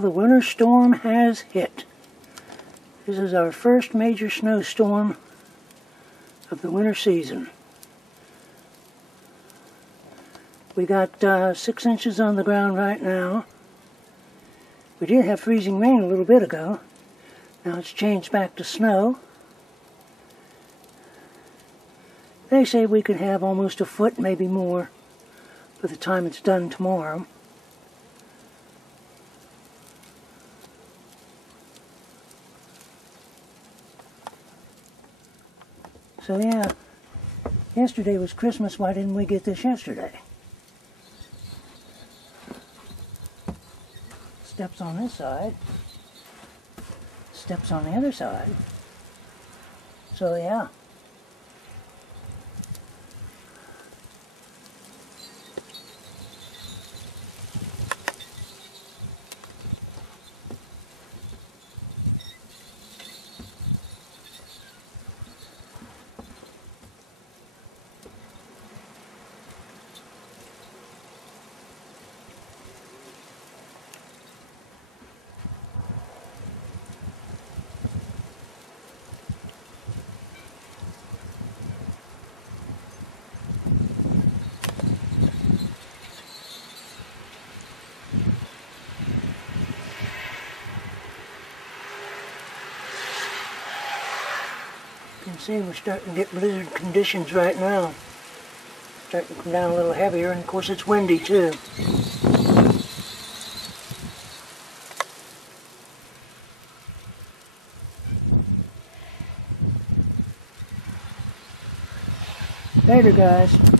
The winter storm has hit. This is our first major snowstorm of the winter season. We got 6 inches on the ground right now. We did have freezing rain a little bit ago. Now it's changed back to snow. They say we could have almost a foot, maybe more, by the time it's done tomorrow. So yeah, yesterday was Christmas. Why didn't we get this yesterday? Steps on this side, steps on the other side. So yeah. You can see we're starting to get blizzard conditions right now. Starting to come down a little heavier, and of course it's windy too. Later, guys.